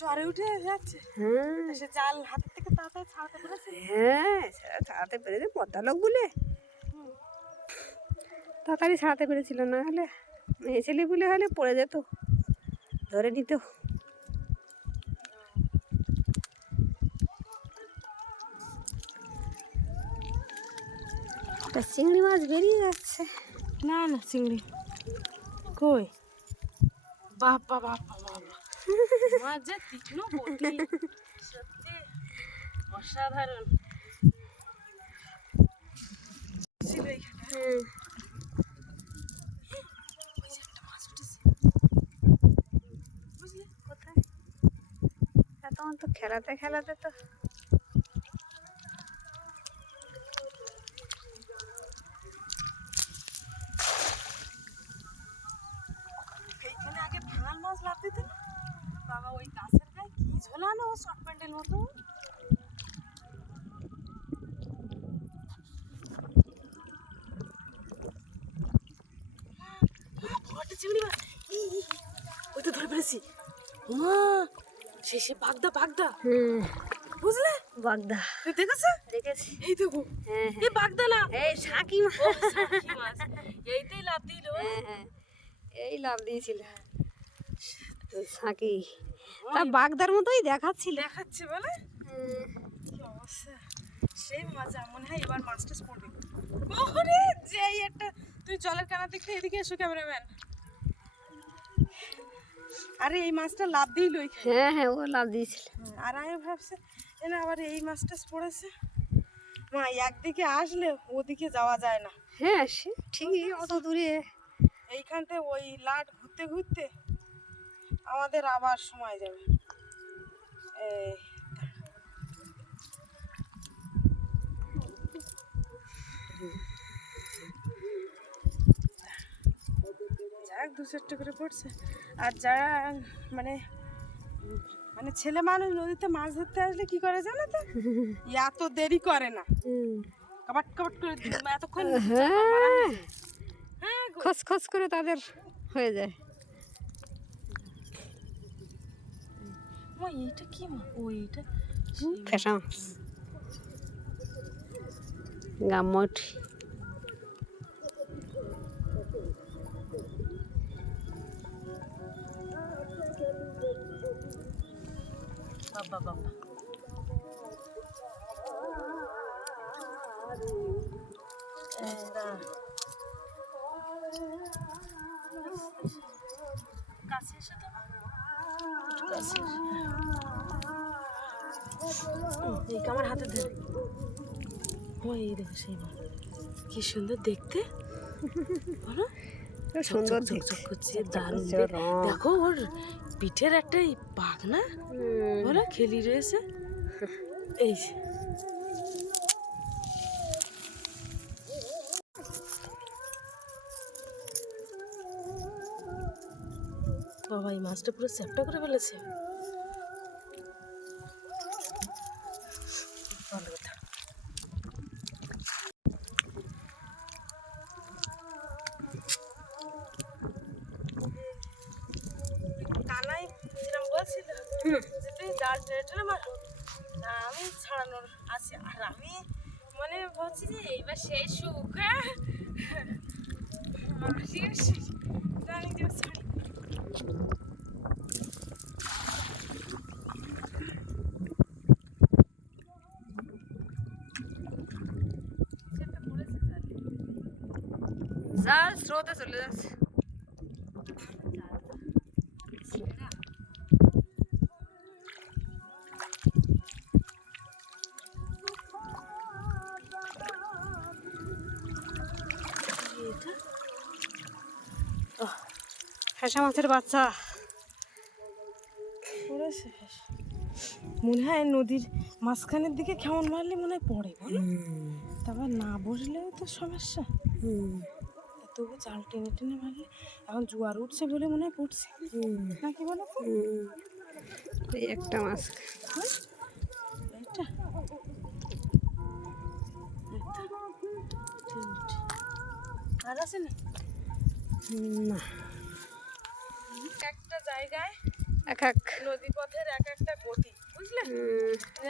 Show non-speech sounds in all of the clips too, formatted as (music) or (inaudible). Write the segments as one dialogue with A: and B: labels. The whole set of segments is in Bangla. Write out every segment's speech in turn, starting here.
A: চরে উঠে যাচ্ছে।
B: হ্যাঁ
A: সে জাল হাতের থেকে তাড়াতাড়ি ছাড়াতে পেরেছে
B: হ্যাঁ সেটা ছাড়াতে পেরেছে পদ্মা লোক বলে। তাড়াতাড়ি ছাড়াতে পেরেছিল না হলে মেয়ে ছেলে বলে হলে পড়ে যেত। ধরে নিত। চিংড়ি মাছ বেরিয়ে যাচ্ছে।
A: না না চিংড়ি। কই? বাবা বাবা বাবা মাছ যে তীক্ষ্ণ বটি সত্যি অসাধারণ। ছিল এখানে
B: তো খেলাতে খেলাতে তো
A: এইখানে আগে ভাঙাল মাছ লাভ দিত না বাবা ওই গাছের গায়ে কি ঝোলানো শর্ট প্যান্টের মতো? চিংড়ি মাছ। ওই তো ধরে ফেলেছি। মা শেষে বাগদা বাগদা। বুঝলে?
B: বাগদা।
A: তুই দেখেছ
B: দেখেছি।
A: এই দেখো
B: হ্যাঁ
A: এই বাগদা না
B: এই সাকি মাছ।
A: এইতেই লাভ দিল।
B: হ্যাঁ, হ্যাঁ। এই লাভ দিয়েছিল। সাকি তা বাগদার মতোই দেখাচ্ছিল।
A: দেখাচ্ছে বলে? সেই মজা মনে হয় এবার মাছ টাছ পড়বে। ওরে যেই একটা তুই জলের কানা দেখে এদিকে এসো ক্যামেরাম্যান। আরে এই মাছটা লাভ দিল
B: হ্যাঁ হ্যাঁ ও লাভ দিয়েছিল।
A: আর আমি ভাবছি না আবার এই মাছ টাছ পড়েছে। মা একদিকে আসলে ওদিকে যাওয়া যায় না।
B: হ্যাঁ সে ঠিকই। অত দূরে।
A: এইখান থেকে ওই লাট ঘুরতে ঘুরতে আমাদের আবার সময় যাবে। যাক দু চারটে করে পড়ছে। আর যারা মানে মানে ছেলে মানুষ নদীতে মাছ ধরতে আসলে কি করে জানো তো? (laughs) এত দেরি করে না। কাবাট কাবাট করে এতক্ষণ
B: হ্যাঁ।
A: হ্যাঁ
B: খস খস করে তাদের হয়ে যায়।
A: মা এইটা কি মা ও এইটা
B: ফেসা মাছ গামটি
A: বাবা বাবা কাছে এই আমার হাতে ধরে। ও এই দেখো সেই মাছ। কি সুন্দর দেখতে। বলো।
B: সুন্দর
A: করছে দারুণ দেখ-
B: রং।
A: দেখো ওর পিঠের একটা এই পাক না? বলো খেলি রয়েছে। এই বাবা এই মাছটা পুরো চ্যাপটা করে ফেলেছে। বলছিল যে তুই জাল টেনে টেনে মারো আমি ছাড়ানোর আছি। আর আমি মনে বলছি যে এইবার সেই সুখ হ্যাঁ? মাসি এসে জানি যে ছাড়ি সেটা পড়েছে জালে।
B: জাল স্রোতে চলে যাচ্ছে।
A: এটা
B: ফেসা মাছের বাচ্চা।
A: পড়েছে। মনে হয় নদীর মাঝখানের দিকে কেমন মারলে মনে হয় পড়ে বলো? তারপর না বসলেও তো সমস্যা। তবু জাল টেনে টেনে মারলে এখন জোয়ার উঠছে বলে মনে হয় পড়ছে। নাকি বলো
B: এই একটা মাছ।
A: এইটা। এইটা। আছে না? একটা জায়গায়
B: এক এক।
A: নদী পথের এক একটা গতি বুঝলে?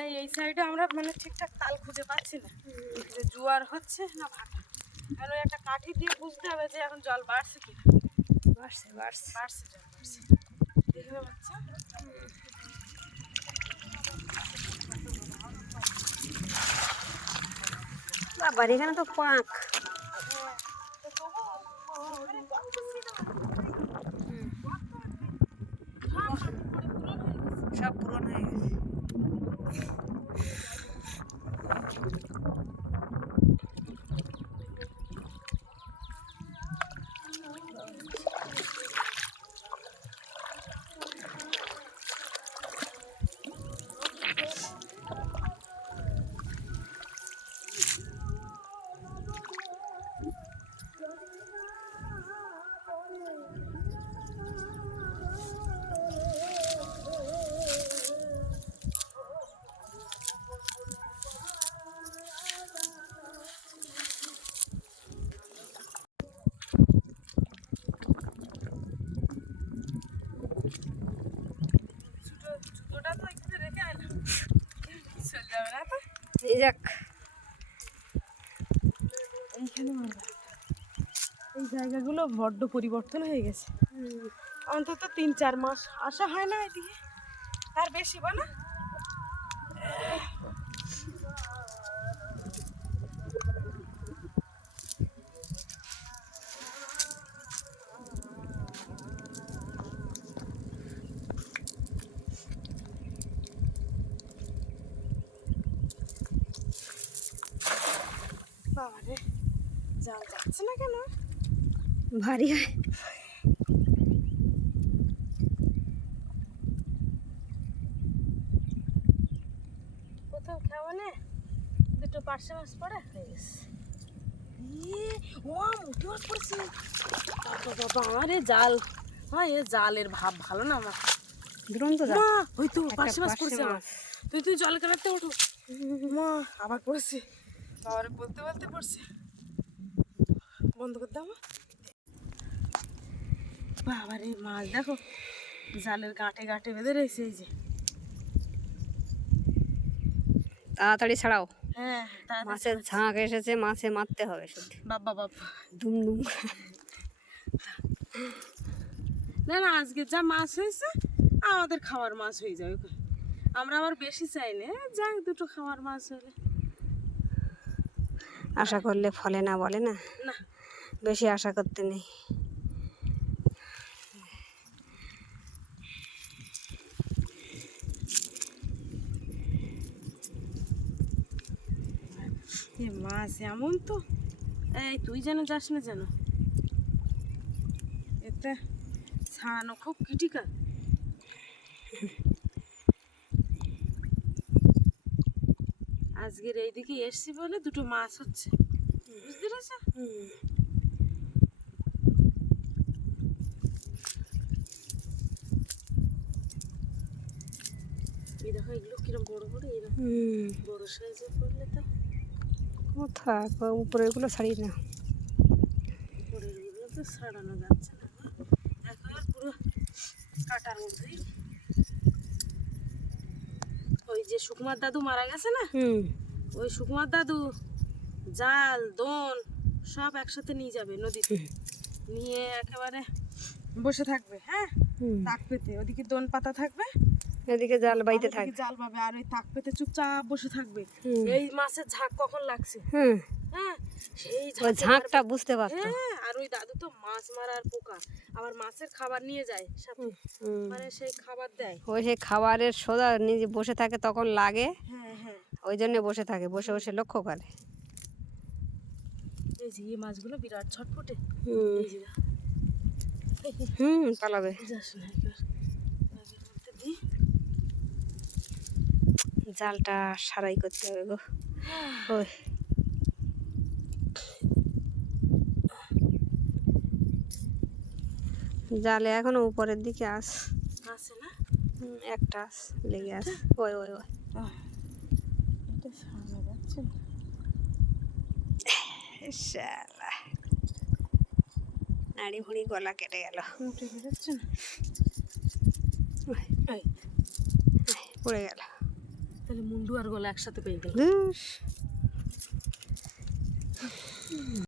A: এই এই সাইডে আমরা মানে ঠিকঠাক তাল খুঁজে পাচ্ছি না। যে জোয়ার হচ্ছে না ভাটা। আর ওই একটা কাঠি দিয়ে বুঝতে হবে যে এখন জল বাড়ছে কি
B: বাড়ছে বাড়ছে।
A: বাড়ছে জল বাড়ছে। দেখবে বাচ্চা?
B: বাবার এখানে তো পাঁক।
A: সব পূরণ হয়ে গেছে। (laughs)
B: এই যাক
A: এইখানে এই জায়গাগুলো বড্ড পরিবর্তন হয়ে গেছে। অন্তত তিন চার মাস আসা হয় না এদিকে। তার বেশি বা বাবারে জাল যাচ্ছে না কেন?
B: ভারী হয়।
A: কোথাও খাব না দুটো পার্শে মাছ পড়ে? হয়ে গেছে আমার জাল। হ্যাঁ এ জালের ভাব ভালো না আমার।
B: দুরন্ত
A: ওই তো পার্শে মাছ আমার। তুই তুই জল কানাতে ওঠো মা আবার পড়েছে। বাবারে বলতে বলতে পড়ছে। বন্ধ করে দাও বাবারে মাছ দেখো জালের গাঁটে গাঁটে বেঁধে রয়েছে এই যে।
B: তাড়াতাড়ি ছাড়াও।
A: হ্যাঁ
B: মাছের ঝাঁক এসেছে মাছে মারতে হবে শুধু
A: বাবা বাবা
B: দুম দুম।
A: না না আজকে যা মাছ হয়েছে আমাদের খাওয়ার মাছ হয়ে যাবে। আমরা আবার বেশি চাই না যাক দুটো খাওয়ার মাছ হলে।
B: আশা করলে ফলে না বলে না?
A: না।
B: বেশি আশা করতে নেই।
A: মাছ এমন তো। এই তুই যেন যাস না যেন। এতে ছাড়ানো খুব ক্রিটিক্যাল আজকের এইদিকে এসছি বলে দুটো মাছ হচ্ছে। বুঝতে পেরেছ? এগুলো কিরম বড় বড়? এরকম বড় করলে তো।
B: ও থাক উপরেগুলো ছাড়িয়ে না
A: উপরেরগুলো তো ছাড়ানো যাচ্ছে না। একবার পুরো কাটার মধ্যেই। ওই যে সুকুমার দাদু মারা গেছে না? ওই সুকুমার দাদু জাল দোন সব একসাথে নিয়ে যাবে নদীতে। নিয়ে একেবারে বসে থাকবে। হ্যাঁ তাক পেতে ওদিকে দোন পাতা থাকবে।
B: এদিকে জাল বাইতে
A: আর
B: থাক।
A: ওদিকে জাল পাবে আর ওই তাক পেতে চুপচাপ বসে থাকবে। এই মাছের ঝাঁক কখন লাগছে?
B: হুম।
A: হ্যাঁ সেই
B: ওই ঝাঁকটা বুঝতে পারতো।
A: হ্যাঁ আর ওই দাদু তো মাছ মারার পোকা। আবার মাছের খাবার নিয়ে যায় মানে সেই খাবার দেয়।
B: ওই সেই খাবারের সোজা নিজে বসে থাকে তখন লাগে।
A: হ্যাঁ হ্যাঁ।
B: ওই জন্য বসে থাকে বসে বসে লক্ষ্য করে।
A: এই যে এই মাছগুলো বিরাট ছটফটে
B: হুম।
A: এই যে।
B: হুম পালাবে
A: যাস না একবার ব্যাগের মধ্যে দিই
B: জালটা সারাই করতে হবে গো। ওই। জালে এখনও উপরের দিকে আস।
A: আছে না?
B: একটা আস লেগে আস। ওই ওই ওই। নাড়ি ভুড়ি গলা কেটে গেল। পড়ে গেল।
A: তাহলে মুন্ডু আর গলা একসাথে পেয়ে গেল।